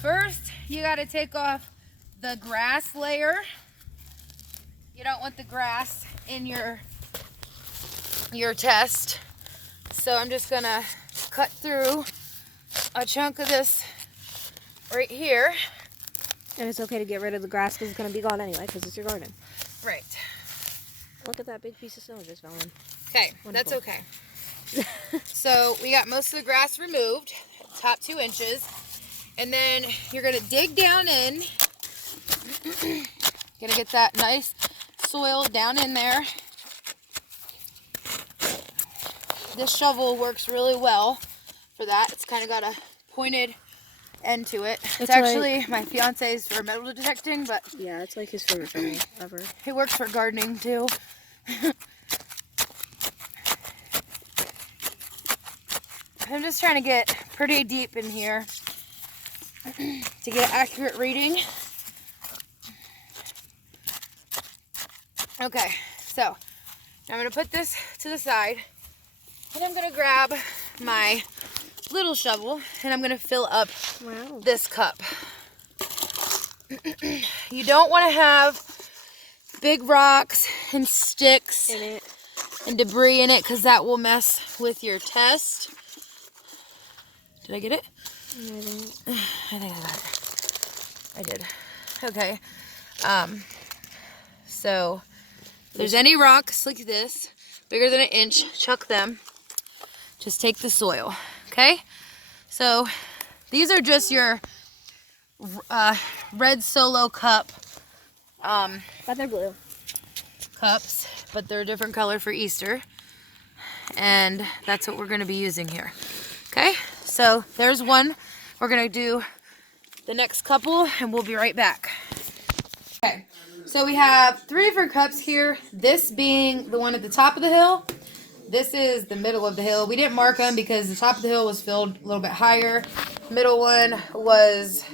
first you got to take off the grass layer. You don't want the grass in your test. So I'm just gonna cut through a chunk of this right here. And it's okay to get rid of the grass because it's going to be gone anyway because it's your garden. Right. Look at that big piece of snow just fell in. Okay, that's okay. So we got most of the grass removed, top 2 inches. And then you're gonna dig down in. Gonna get that nice soil down in there. This shovel works really well for that. It's kind of got a pointed end to it. It's actually like, my fiance's for metal detecting, but yeah, it's like his favorite shovel ever. It works for gardening too. I'm just trying to get pretty deep in here to get an accurate reading. Okay, so I'm going to put this to the side, and I'm going to grab my little shovel, and I'm going to fill up this cup. You don't want to have big rocks and sticks in it and debris in it because that will mess with your test. Did I get it? I think I got it. I did. Okay. So if there's any rocks like this, bigger than 1 inch, chuck them. Just take the soil. Okay? So these are just your red Solo cup but they're blue cups, but they're a different color for Easter. And that's what we're going to be using here. Okay? So there's one. We're going to do the next couple, and we'll be right back. Okay, so we have 3 different cups here. This being the one at the top of the hill. This is the middle of the hill. We didn't mark them because the top of the hill was filled a little bit higher. Middle one was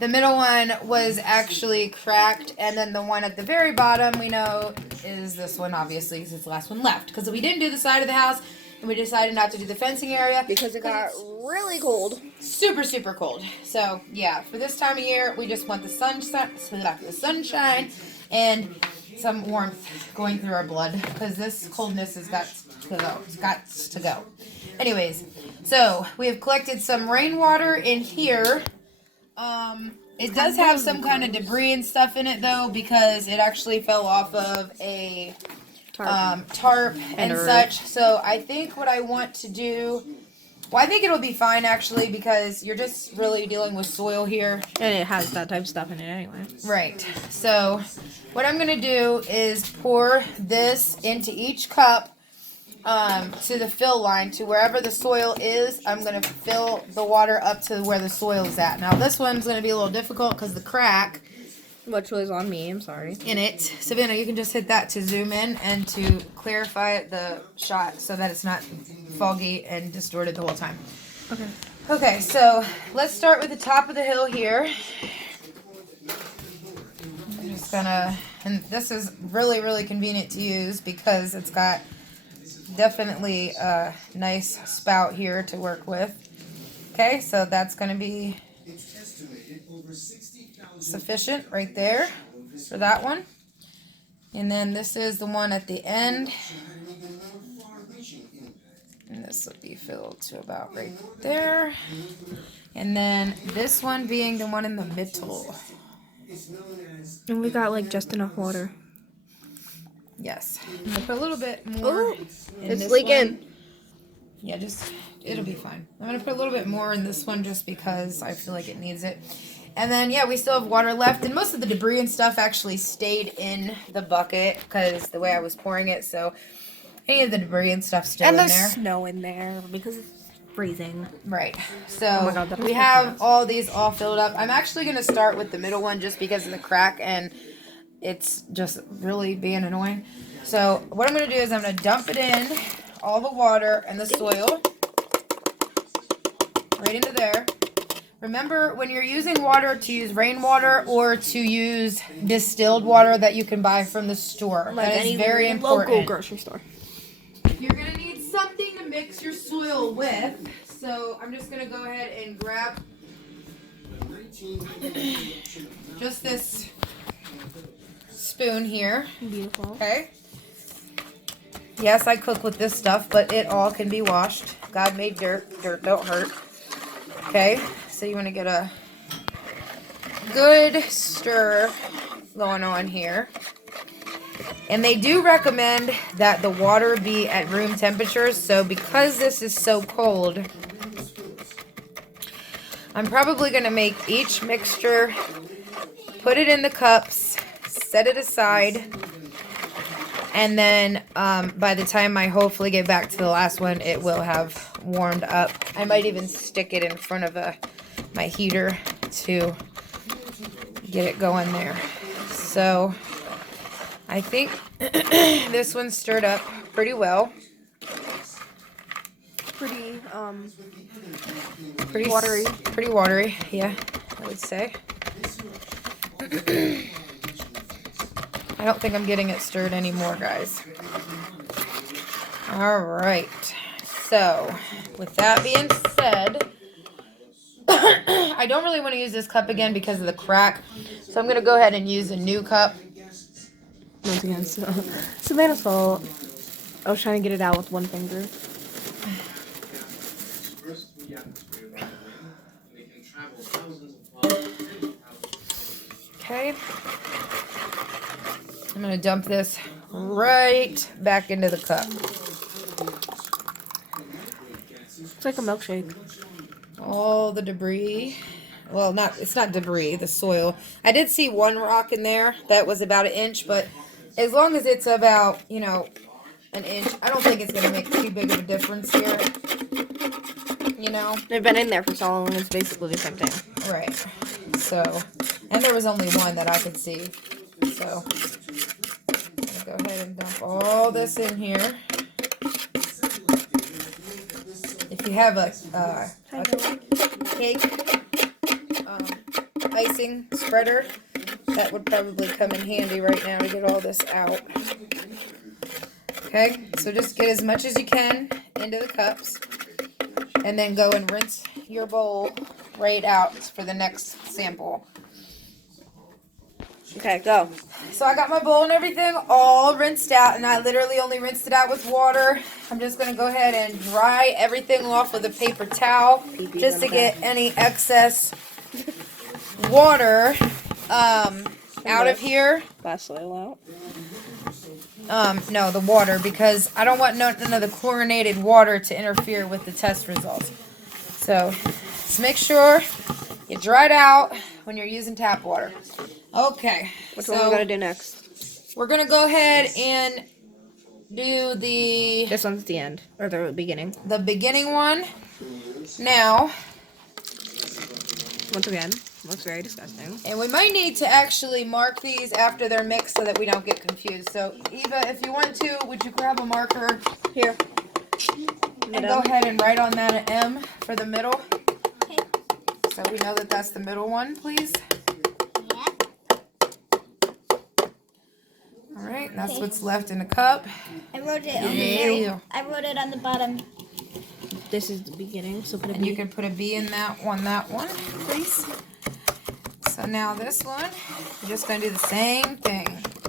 the middle one was actually cracked, and then the one at the very bottom we know is this one, obviously, because it's the last one left. Because we didn't do the side of the house, and we decided not to do the fencing area because it got really cold. Super, super cold. So yeah, for this time of year, we just want the sunshine and some warmth going through our blood, because this coldness has got to go. It's got to go. Anyways, so we have collected some rainwater in here. It does have some kind of debris and stuff in it though, because it actually fell off of a tarp and such. So I think what I want to do, well, I think it'll be fine actually, because you're just really dealing with soil here. And it has that type of stuff in it anyway. Right. So what I'm going to do is pour this into each cup to the fill line, to wherever the soil is. I'm going to fill the water up to where the soil is at. Now this one's going to be a little difficult because the crack, which was on me, I'm sorry, in it. Savannah, you can just hit that to zoom in and to clarify the shot so that it's not foggy and distorted the whole time. Okay. Okay, so let's start with the top of the hill here. I'm just gonna, and this is really, really convenient to use because it's got definitely a nice spout here to work with. Okay, so that's going to be sufficient right there for that one. And then this is the one at the end. And this will be filled to about right there. And then this one being the one in the middle. And we got like just enough water. Yes. I'm gonna put a little bit more. It's leaking. Yeah, it'll be fine. I'm gonna put a little bit more in this one just because I feel like it needs it. And then yeah, we still have water left, and most of the debris and stuff actually stayed in the bucket because the way I was pouring it. So any of the debris and stuff still in there. And there's snow in there because it's freezing. Right. So we have all these all filled up. I'm actually gonna start with the middle one just because of the crack, and it's just really being annoying. So what I'm going to do is I'm going to dump it in, all the water and the soil, right into there. Remember, when you're using water, to use rainwater or to use distilled water that you can buy from the store. Like that is any very important. Local grocery store. You're going to need something to mix your soil with. So I'm just gonna go ahead and grab just this spoon here. Beautiful. Okay. Yes, I cook with this stuff, but it all can be washed. God made dirt. Dirt don't hurt. Okay. So you want to get a good stir going on here. And they do recommend that the water be at room temperature. So because this is so cold, I'm probably going to make each mixture, put it in the cups, set it aside, and then by the time I hopefully get back to the last one, it will have warmed up. I might even stick it in front of my heater to get it going there. So I think this one's stirred up pretty well. Pretty Watery. Pretty watery, yeah, I would say. I don't think I'm getting it stirred anymore, guys. Alright. So, with that being said, I don't really want to use this cup again because of the crack. So I'm going to go ahead and use a new cup. Once again, so Savannah's fault. I was trying to get it out with one finger. Okay. I'm going to dump this right back into the cup. It's like a milkshake. All the debris. Well, it's not debris, the soil. I did see one rock in there that was about 1 inch, but as long as it's about, an inch, I don't think it's going to make too big of a difference here. They've been in there for so long, it's basically the same thing. Right. So, and there was only one that I could see. So, I'm going to go ahead and dump all this in here. If you have a cake icing spreader, that would probably come in handy right now to get all this out. Okay, so just get as much as you can into the cups, and then go and rinse your bowl right out for the next sample. Okay, go. So I got my bowl and everything all rinsed out, and I literally only rinsed it out with water. I'm just going to go ahead and dry everything off with a paper towel just to get any excess water out of here. Last soil out? No, the water, because I don't want none of the chlorinated water to interfere with the test results. So just make sure you dry it out when you're using tap water. Okay. Which one are we going to do next? We're going to go ahead and do the... This one's the end, or the beginning. The beginning one. Now. Once again, looks very disgusting. And we might need to actually mark these after they're mixed so that we don't get confused. So, Eva, if you want to, would you grab a marker? Here. And go ahead and write on that an M for the middle. Okay. So we know that that's the middle one, please. Alright, that's what's left in the cup. I wrote it on the There you middle. go. I wrote it on the bottom. This is the beginning, so put a And B. you can put a B in that one, please. So now this one, we're just going to do the same thing.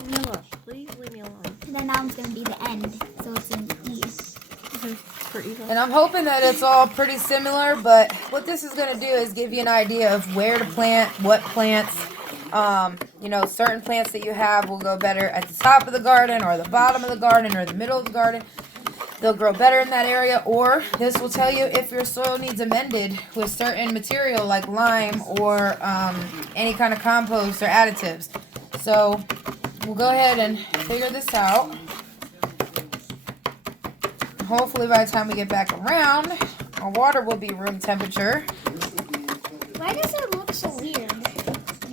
Noah, please leave me alone. Then now it's going to be the end. So it's an E. For Eva. And I'm hoping that it's all pretty similar, but what this is going to do is give you an idea of where to plant, what plants. Certain plants that you have will go better at the top of the garden or the bottom of the garden or the middle of the garden. They'll grow better in that area, or this will tell you if your soil needs amended with certain material like lime or any kind of compost or additives. So we'll go ahead and figure this out. Hopefully by the time we get back around, our water will be room temperature. Why does it look so weird when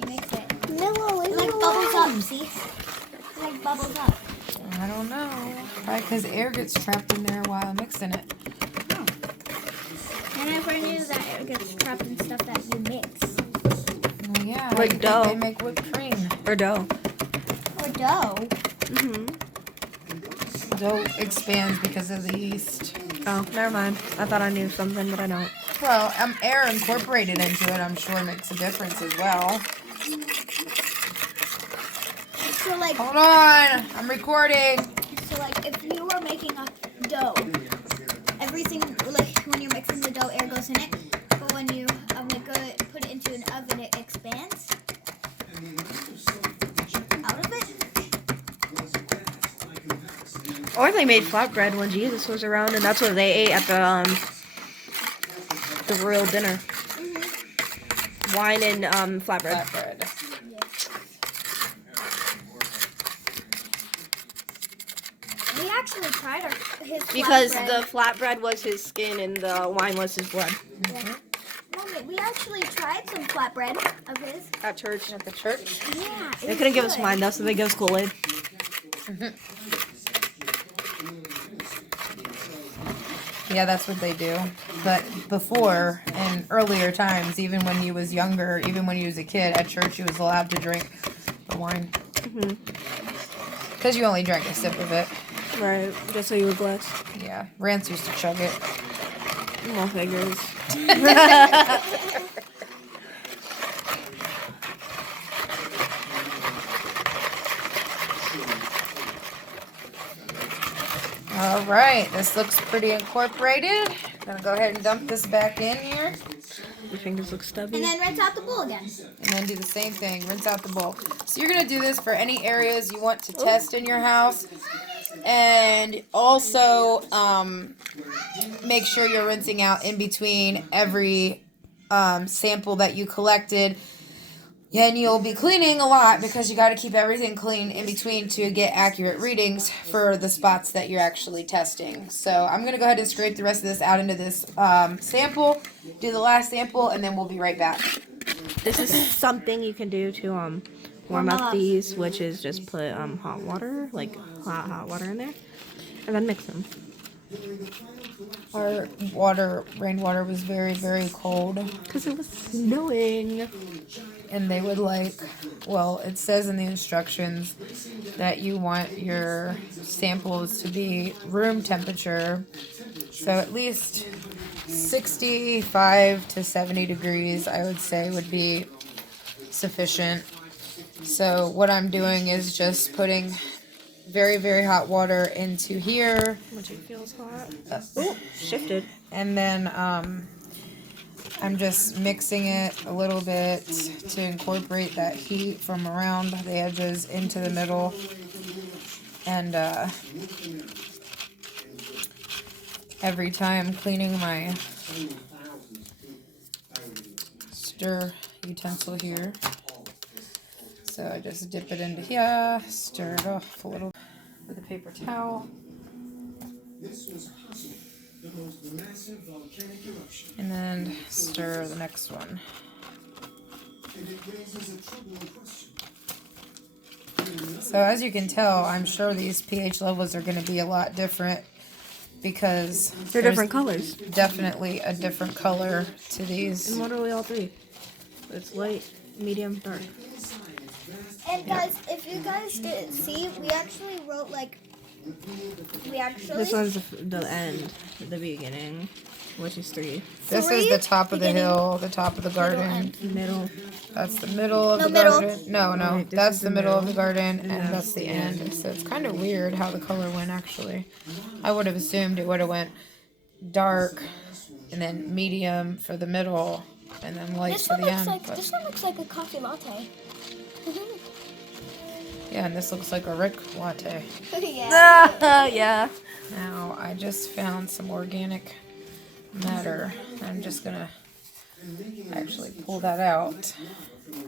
you mix it? It like bubbles up, see? It like bubbles up. I don't know. Probably because air gets trapped in there while mixing it. Oh. I never knew that it gets trapped in stuff that you mix. Well, yeah, Like I think dough. they make whipped cream. Or dough. Or dough. Mm-hmm. Dough expands because of the yeast. Oh, never mind. I thought I knew something, but I don't. Well, air incorporated into it, I'm sure makes a difference as well. So like, Hold on, I'm recording. so like, if you were making a dough, everything like when you're mixing the dough, air goes in it. But when you put it into an oven, it expands out of it. Or they made flatbread when Jesus was around, and that's what they ate at the royal dinner. Mm-hmm. Wine and flatbread. Flatbread. We actually tried his Because flatbread. the flatbread was his skin and the wine was his blood. Yeah. Mommy, we actually tried some flatbread of his. At church. At the church? Yeah. They couldn't give us wine though, so they gave us Kool-Aid. Yeah, that's what they do. But before, in earlier times, even when you was younger, even when you was a kid, at church you was allowed to drink the wine. Because you only drank a sip of it. Right, just so you were blessed. Yeah, Rance used to chug it. Well, figures. All right, this looks pretty incorporated. Gonna go ahead and dump this back in here. Your fingers look stubby. And then rinse out the bowl again. And then do the same thing, rinse out the bowl. So you're gonna do this for any areas you want to test in your house. And also make sure you're rinsing out in between every sample that you collected. And you'll be cleaning a lot because you got to keep everything clean in between to get accurate readings for the spots that you're actually testing. So I'm going to go ahead and scrape the rest of this out into this sample, do the last sample, and then we'll be right back. This is something you can do to warm up these, which is just put hot water, like hot water in there, and then mix them. Our rainwater was very, very cold. Because it was snowing. And they would it says in the instructions that you want your samples to be room temperature. So at least 65 to 70 degrees, I would say, would be sufficient. So what I'm doing is just putting very, very hot water into here. Which it feels hot. Oh, shifted. And then I'm just mixing it a little bit to incorporate that heat from around the edges into the middle. And every time cleaning my stir utensil here. So I just dip it into here, stir it off a little with a paper towel. And then stir the next one. So as you can tell, I'm sure these pH levels are going to be a lot different because They're different colors. Definitely a different color to these. And what are we all three? It's light, medium, dark. And guys, if you guys didn't see, we actually wrote This one's the end, the beginning, which is 3. This is the top of the hill, the top of the garden. Middle. That's the middle of the garden. No, Right, this that's is the the middle of the middle. garden, and that's that's the the end. end. So it's kind of weird how the color went, actually. I would have assumed it would have went dark, and then medium for the middle, and then light This for one the looks end. like But- this one looks like a coffee latte. yeah, and this looks like a Rick latte. Yeah. Yeah. Now, I just found some organic matter. I'm just gonna actually pull that out.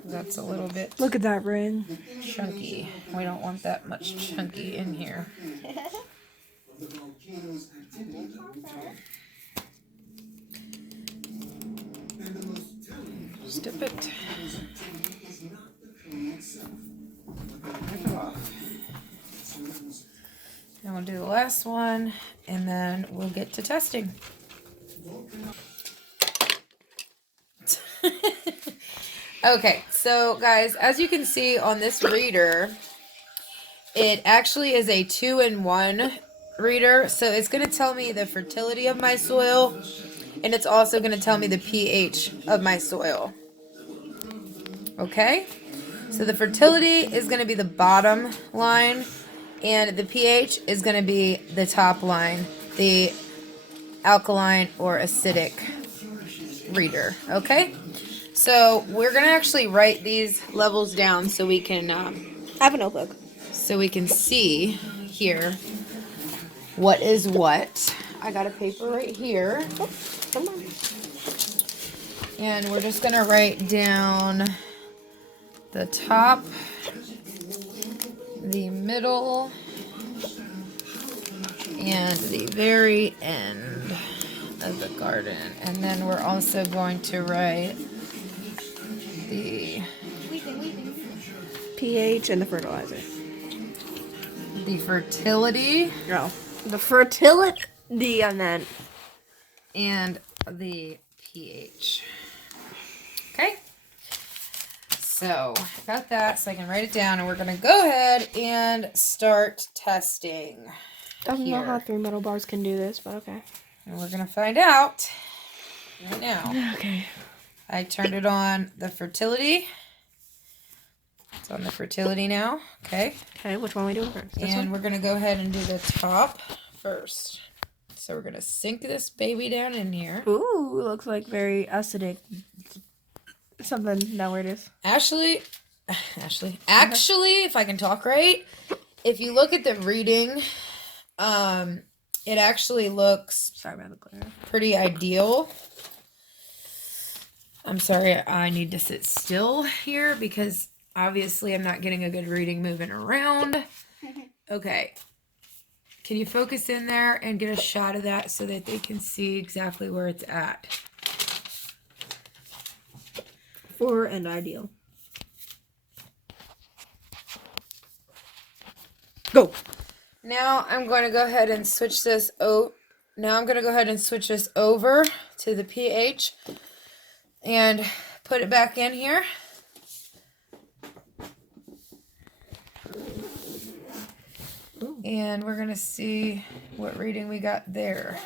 That's a little bit Look at that ring. chunky. We don't want that much chunky in here. Just dip it. Wipe it off. And we'll do the last one, and then we'll get to testing. Okay, so guys, as you can see on this reader, it actually is a 2-in-1 reader. So it's going to tell me the fertility of my soil, and it's also going to tell me the pH of my soil. Okay? So the fertility is going to be the bottom line, and the pH is going to be the top line, the alkaline or acidic reader. Okay? So we're going to actually write these levels down so we can I have a notebook. see here what is what. I got a paper right here. Oh, come on. And we're just going to write down the top, the middle, and the very end of the garden. And then we're also going to write the pH and the fertilizer. fertility. No. The fertility and then. And the pH. Okay. So, got that, so I can write it down, and we're going to go ahead and start testing. Don't know how 3 metal bars can do this, but okay. And we're going to find out right now. Okay. I turned it on the fertility. It's on the fertility now. Okay. Okay, which one are we doing first? This And one? we're going to go ahead and do the top first. So we're going to sink this baby down in here. Ooh, looks like very acidic. Something, now where it is. Actually, if I can talk right, if you look at the reading, it actually looks Sorry about the glare. pretty ideal. I'm sorry, I need to sit still here because obviously I'm not getting a good reading moving around. Okay. Can you focus in there and get a shot of that so that they can see exactly where it's at? For and ideal. Go. Now I'm going to go ahead and switch this over to the pH and put it back in here. And we're going to see what reading we got there.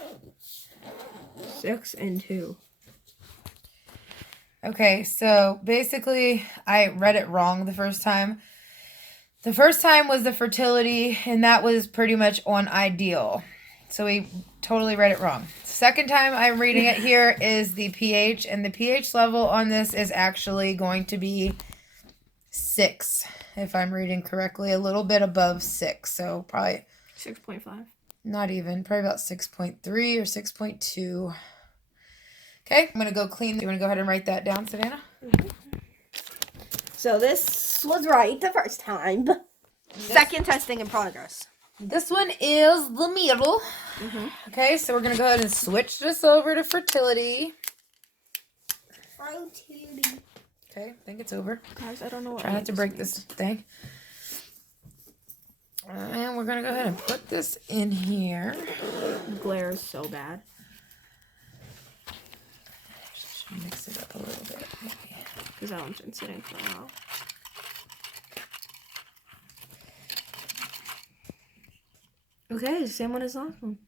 6 and 2. Okay, so basically I read it wrong the first time. The first time was the fertility, and that was pretty much on ideal. So we totally read it wrong. Second time I'm reading it here is the pH, and the pH level on this is actually going to be 6, if I'm reading correctly, a little bit above 6. So probably 6.5. not even, probably about 6.3 or 6.2. Okay, I'm going to go clean. You want to go ahead and write that down, Savannah? So this was right the first time. Second testing in progress. This one is the middle. Okay, so we're going to go ahead and switch this over to fertility. Okay, I think it's over. Guys, I don't know what Try not to break this thing. And we're going to go ahead and put this in here. The glare is so bad. Should mix it up a little bit, maybe. Because that one's been sitting for a while. Okay, same one as last one.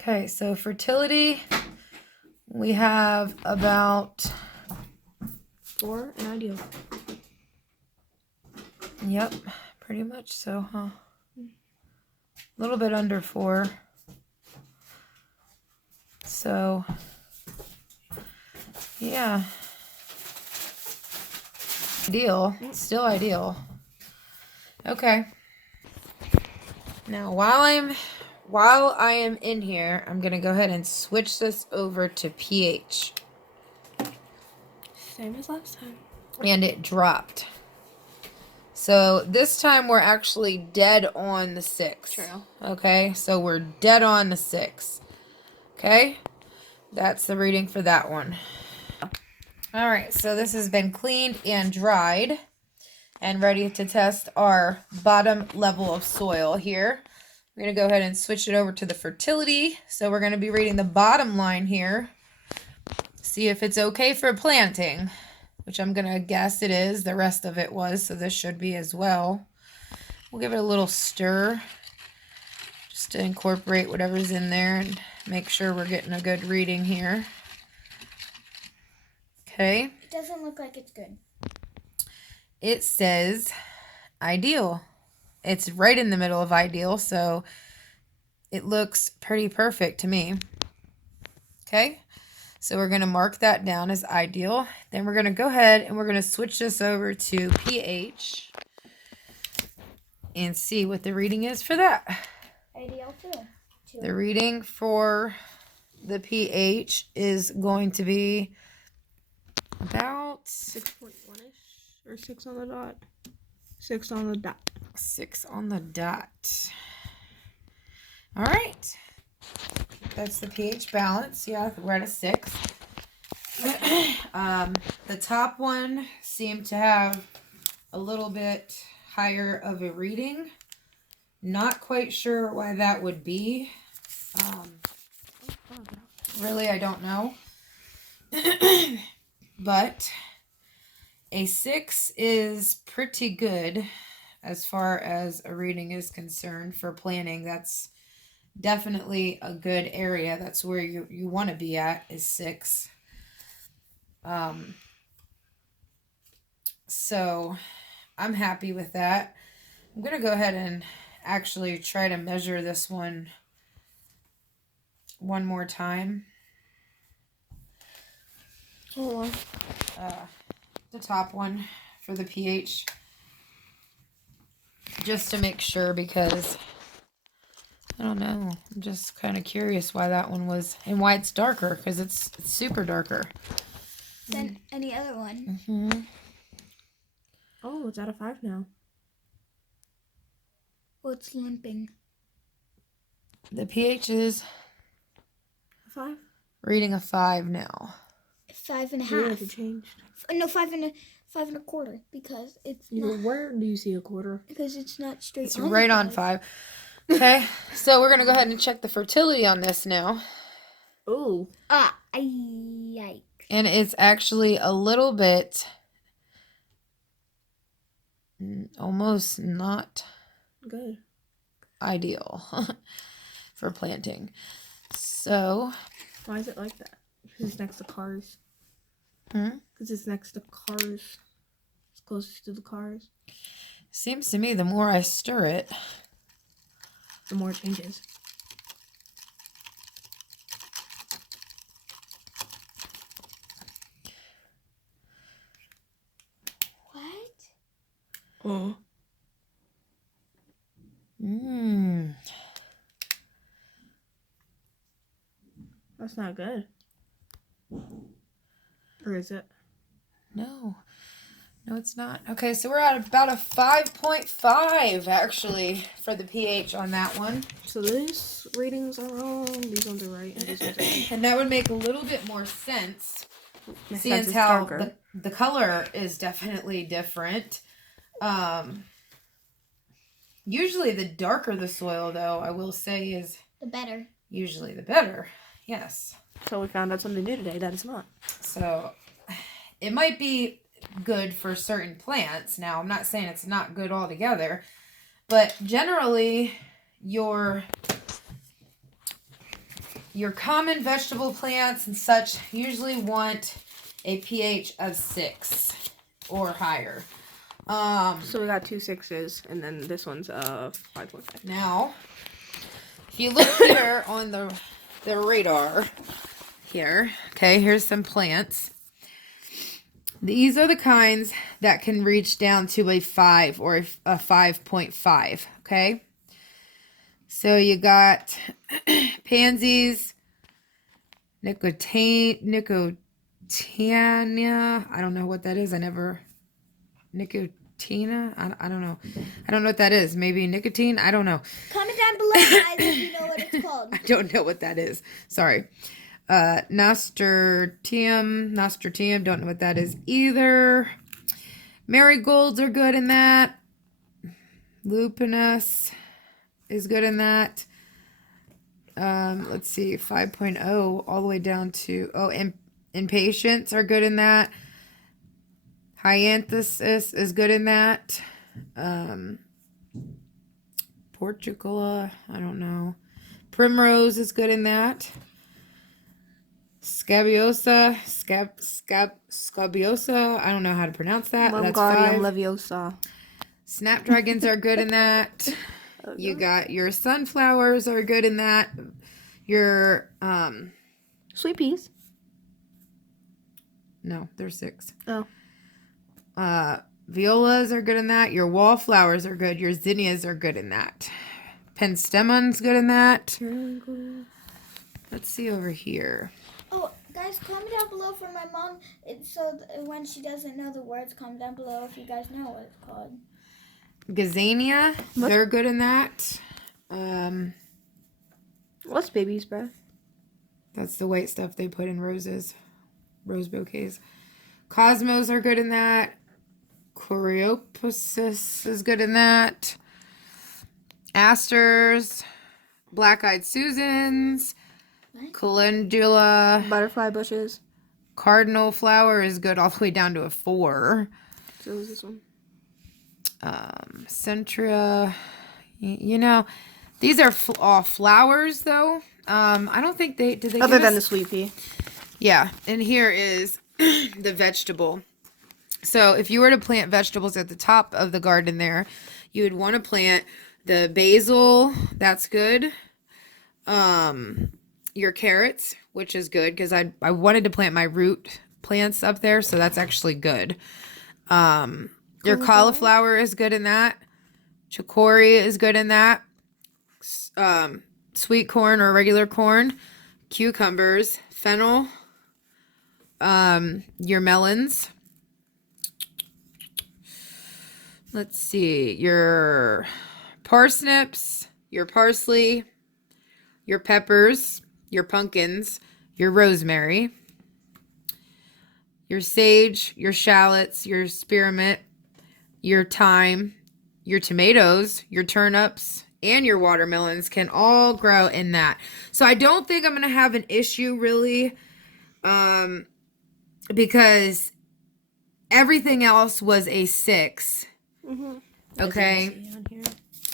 Okay, so fertility, we have about 4 and ideal. Yep, pretty much so, huh? A little bit under 4. So, yeah. Ideal. Still ideal. Okay. Now, while I am in here, I'm going to go ahead and switch this over to pH. Same as last time. And it dropped. So this time we're actually dead on the 6. True. Okay, so we're dead on the 6. Okay, that's the reading for that one. All right, so this has been cleaned and dried and ready to test our bottom level of soil here. We're going to go ahead and switch it over to the fertility. So we're going to be reading the bottom line here. See if it's okay for planting, which I'm going to guess it is. The rest of it was, so this should be as well. We'll give it a little stir. Just just to incorporate whatever's in there and make sure we're getting a good reading here. Okay. It doesn't look like it's good. It says ideal. It's right in the middle of ideal, so it looks pretty perfect to me. Okay. So we're going to mark that down as ideal. Then we're going to go ahead and we're going to switch this over to pH and see what the reading is for that. Ideal too. The reading for the pH is going to be about 6.1-ish or 6 on the dot. 6 on the dot. 6 on the dot. All right. That's the pH balance. Yeah, we're at a 6. The top one seemed to have a little bit higher of a reading. Not quite sure why that would be. Really, I don't know. But a 6 is pretty good as far as a reading is concerned for planning. That's definitely a good area. That's where you want to be at, is 6. So I'm happy with that. I'm going to go ahead and actually try to measure this one more time. Hold on. The top one for the pH. Just to make sure, because I don't know. I'm just kind of curious why that one was, and why it's darker, because it's super darker Than any other one. Mm-hmm. Oh, it's at a 5 now. Well, it's limping. The pH is A 5? reading a 5 now. 5.5. Yeah, it changed. No, 5.25 because it's not. Where do you see a quarter? Because it's not straight. It's right on 5. Okay, so we're gonna go ahead and check the fertility on this now, Oh. Yikes. and it's actually a little bit, almost not Good. ideal for planting. So, Why is it like that? Because it's next to cars. Hmm? Because it's next to cars. It's closest to the cars. seems to me the more I stir it, The more it changes. What? Oh. That's not good. Or is it? No, it's not. Okay, so we're at about a 5.5 actually for the pH on that one. So these readings are wrong. These ones are right. And these ones are right. And that would make a little bit more sense, Makes seeing sense, it's how darker. the color is definitely different. Usually the darker the soil, though, I will say, is The better. usually the better. Yes. So we found out something new today that it's not. So it might be good for certain plants. Now, I'm not saying it's not good altogether, but generally your common vegetable plants and such usually want a pH of 6 or higher. So we got 2 6s, and then this one's 5.5. Now, if you look here on the radar here, okay, here's some plants. These are the kinds that can reach down to a 5 or a 5.5, okay? So you got pansies, nicotiana, I don't know what that is. Nicotina? I don't know. I don't know what that is. Maybe nicotine? I don't know. Comment down below, guys, if you know what it's called. I don't know what that is. Sorry. Nasturtium, don't know what that is either. Marigolds are good in that. Lupinus is good in that. Let's see, 5.0 all the way down to, impatiens are good in that. Hyanthesis is good in that. Portugala. I don't know. Primrose is good in that. Scabiosa. Scabiosa. I don't know how to pronounce that. That's Wingardium 5. Leviosa. Snapdragons are good in that. You got your sunflowers are good in that. Your Sweet peas. no, they're 6. Oh. Violas are good in that. Your wallflowers are good. Your zinnias are good in that. Penstemmon's good in that. Let's see over here. Oh, guys, comment down below for my mom. When she doesn't know the words, comment down below if you guys know what it's called. Gazania, they're good in that. What's baby's breath? That's the white stuff they put in roses, rose bouquets. Cosmos are good in that. Coreopsis is good in that. Asters, black-eyed Susans, calendula, Butterfly bushes. cardinal flower is good all the way down to a 4. So is this one. Centria, you know, these are all flowers though. I don't think they Other give than us- the sweet pea. Yeah, and here is the vegetable. So if you were to plant vegetables at the top of the garden there, you would want to plant the basil. That's good. Your carrots, which is good because I wanted to plant my root plants up there, so that's actually good. Your cauliflower is good in that. Chicory is good in that. Sweet corn or regular corn. Cucumbers. Fennel. Your melons. Let's see. Your parsnips. Your parsley. Your peppers. Your pumpkins. Your rosemary. Your sage. Your shallots. Your spearmint. Your thyme. Your tomatoes. Your turnips. And your watermelons can all grow in that. So I don't think I'm going to have an issue really, because everything else was a 6. Mm-hmm. Okay.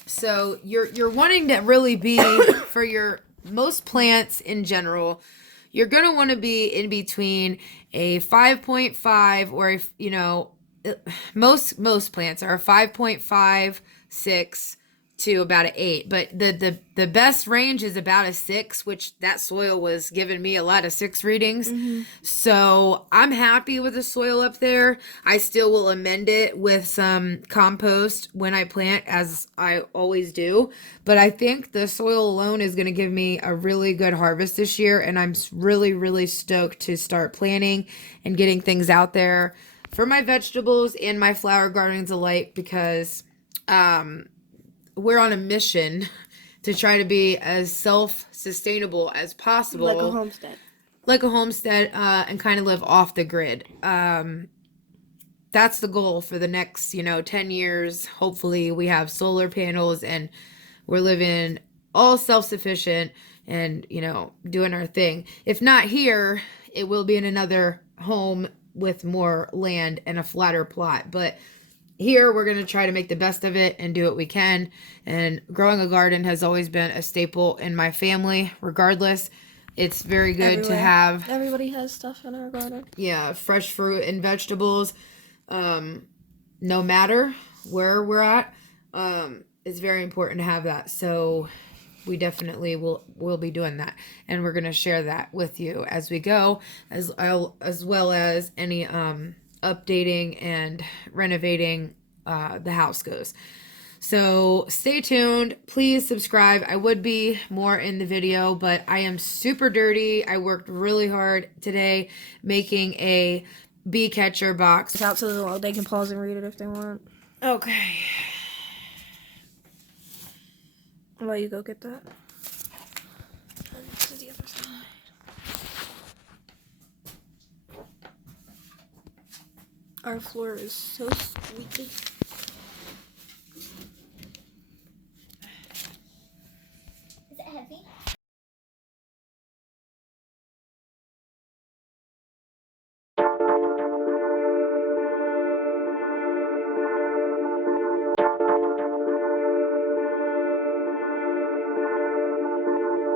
So you're wanting to really be, for your most plants in general, you're going to want to be in between a 5.5 or if, you know, most plants are a 5.5, 6 to about an 8, but the best range is about a 6, which that soil was giving me a lot of 6 readings. So I'm happy with the soil up there. I still will amend it with some compost when I plant, as I always do, but I think the soil alone is going to give me a really good harvest this year, and I'm really stoked to start planting and getting things out there for my vegetables and my flower gardens alike, because we're on a mission to try to be as self-sustainable as possible. Like a homestead. And kind of live off the grid. That's the goal for the next, 10 years. Hopefully we have solar panels and we're living all self-sufficient and, doing our thing. If not here, it will be in another home with more land and a flatter plot. But here, we're going to try to make the best of it and do what we can. And growing a garden has always been a staple in my family, regardless. It's very good to have. Everybody has stuff in our garden. Yeah, fresh fruit and vegetables. No matter where we're at, it's very important to have that. So we definitely will be doing that. And we're going to share that with you as we go, as well as any updating and renovating the house goes. So stay tuned. Please subscribe. I would be more in the video, but I am super dirty. I worked really hard today making a bee catcher box. It's out so they can pause and read it if they want. Okay. I'll let you go get that. To the other side. Our floor is so squeaky.